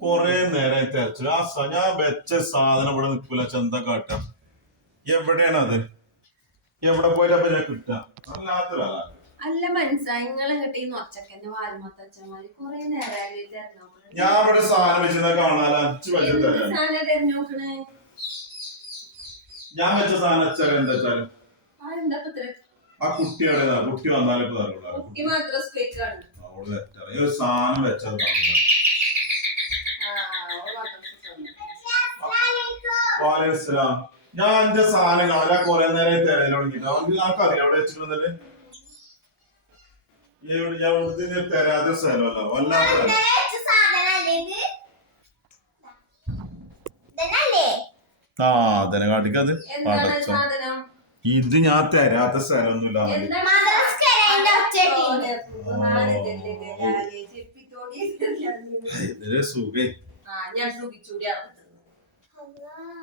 കൊറേ നേരം തിരച്ചു ആ ഞാൻ വെച്ച സാധനം ഇവിടെ നിൽക്കൂല ചെന്ത കാട്ട. എവിടെയാണ് അത്? എവിടെ പോയിട്ട് അപ്പൊ ഞാൻ കിട്ടുക അല്ല മനസ്സിലായി നിങ്ങളെ കിട്ടിന്ന് ഒച്ചക്കന്റെ വാൽമത്തച്ഛന്മാര് കൊറേ നേരമായി തെരഞ്ഞോക്കണ് ഞാൻ ഇവിടെ സാധനം വെച്ചത് കാണാല അച്ഛ വെച്ച സാധനം തെരഞ്ഞോക്കണ് ഞാൻ വെച്ച സാധനം അച്ഛൻ എന്താ വെച്ചാൽ? ആ കുട്ടിയുടെ കുട്ടി വന്നാലേ ഇപ്പൊ തരുള്ളൂ. കുട്ടി മാത്രം ഒരു സാധനം വെച്ചത് കാണില്ല വാലേസ്ലാം ഞാൻ എന്റെ സാധനം അല്ല കൊറേ നേരം തിരയിൽ തുടങ്ങിട്ട് അവർക്ക് ആൾക്കറിയാം അവിടെ വെച്ചിട്ടുണ്ടല്ലേ ഞാൻ ഇവിടുത്തെ തരാത്ത സ്ഥലമല്ല. വല്ലാത്ത കാട്ടിക്കത്. പടച്ചോ. ഇത് ഞാൻ തരാത്ത സ്ഥലമൊന്നുമില്ല. എന്താണ് മദ്രസക്ക് വരേണ്ട ഒച്ചട്ടി. ഇതിന് സുഖേ. ഞാൻ സുഖിച്ചൂടി അല്ലാ.